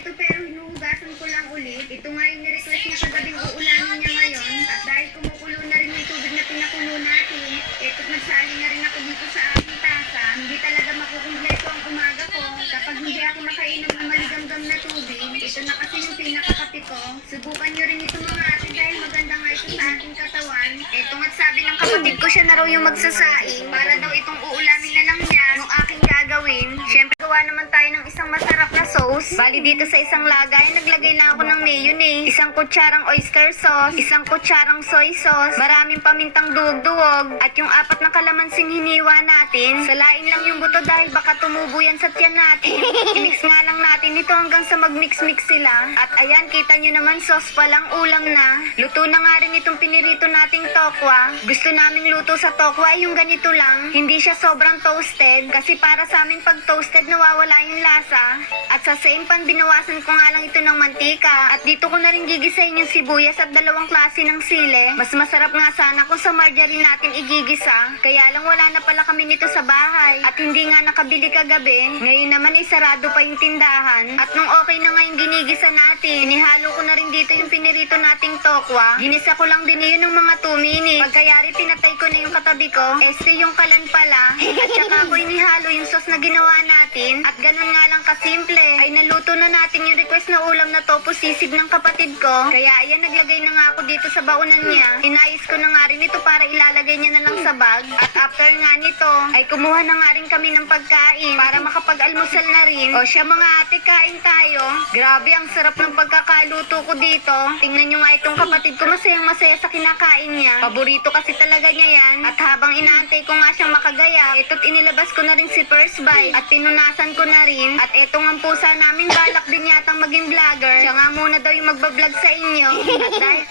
ito pero hinuhugasan ko lang ulit. Ito nga yung nirequest niya kagabing uulamin niya ngayon. At dahil kumukulo na rin yung tubig na pinakulo natin, eto't nagsali na rin ako dito sa aking tasa. Hindi talaga makukumpleto ang umaga ko kapag hindi ako nakainom ng maligamgam na tubig. Ito na kasi yung pinakakape ko. Subukan nyo rin ito mga ate dahil maganda nga ito sa ating katawan. Ito nga't sabi ng kapatid ko siya na raw yung magsasaing para daw itong uulamin na lang niya yung aking gagawin. Siyempre gawa naman tayo ng isang masarap na sauce. Bali dito sa isang lagay, naglagay lang ako ng mayonnaise, isang kutsarang oyster sauce, isang kutsarang soy sauce, maraming pamintang duwag-duwag, at yung 4 na kalamansing hiniwa natin. Salain lang yung buto dahil baka tumubo yan sa tiyan natin. I-mix nga lang natin ito hanggang sa mag-mix-mix sila. At ayan, kita nyo naman, sauce pa lang, ulam na. Luto na nga rin itong pinirito nating tokwa. Gusto naming luto sa tokwa yung ganito lang, hindi siya sobrang toasted, kasi para sa amin pag toasted nawawala yung lasa. At sa same pan, binawasan ko nga lang ito ng mantika. At dito ko na rin gigisahin yung sibuyas at 2 klase ng sile. Mas masarap nga sana kung sa margarine natin igigisa. Kaya lang wala na pala kami nito sa bahay. At hindi nga nakabili kagabi. Ngayon naman ay sarado pa yung tindahan. At nung okay na nga yung ginigisa natin, inihalo ko na rin dito yung pinirito nating tokwa. Ginisa ko lang din yun ng mga 2 minutes. Pagkayari pinatay ko na yung katabi ko. Este yung kalan pala. At saka ko inihalo yung sauce na ginawa natin. At ganun nga lang kasimple, ay naluto na natin yung request na ulam na tofu sisig ng kapatid ko. Kaya ayan, naglagay na nga ako dito sa baunan niya. Inayos ko na nga rin ito para ilalagay niya na lang sa bag. At after nga nito, ay kumuha na nga rin kami ng pagkain para makapag-almusal na rin. O siya mga ate, kain tayo. Grabe, ang sarap ng pagkakaluto ko dito. Tingnan nyo nga itong kapatid ko, masayang masaya sa kinakain niya. Paborito kasi talaga niya yan. At habang inaantay ko nga siyang makagaya, ito't inilabas ko na rin si First Bite at pinunasan ko na rin. At etong ang pusa namin, balak din yatang maging vlogger. Siya nga muna daw yung magbablog sa inyo. At dahil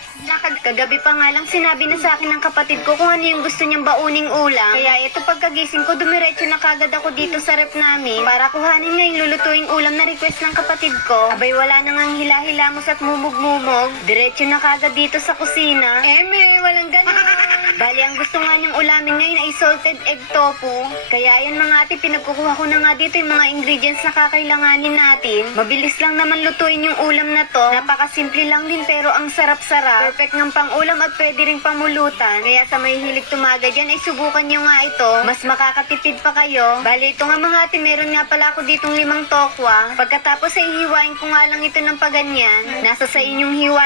kagabi pa nga lang sinabi na sa akin ng kapatid ko kung ano yung gusto niyang bauning ulam. Kaya eto pagkagising ko, dumiretso na kagad ako dito sa rep namin para kuhanin nga yung lulutuing ulam na request ng kapatid ko. Abay wala na ngang hila-hilamos at mumug-mumog. Diretso na kagad dito sa kusina. Walang ganun. Bali, ang gusto nga niyang ulamin ngayon ay salted egg tofu. Kaya yan mga ate, pinagkukuha ko na nga dito yung mga ingredients na kakailanganin natin. Mabilis lang naman lutuin yung ulam na to. Napakasimple lang din pero ang sarap-sarap. Perfect ng pang-ulam at pwede ring pamulutan. Kaya sa may hilig tumaga dyan ay subukan nyo nga ito. Mas makakatipid pa kayo. Bali, ito nga mga ate, meron nga pala ako ditong 5 tokwa. Pagkatapos ay hiwain ko nga lang ito ng paganyan. Nasa sa inyong hiwa.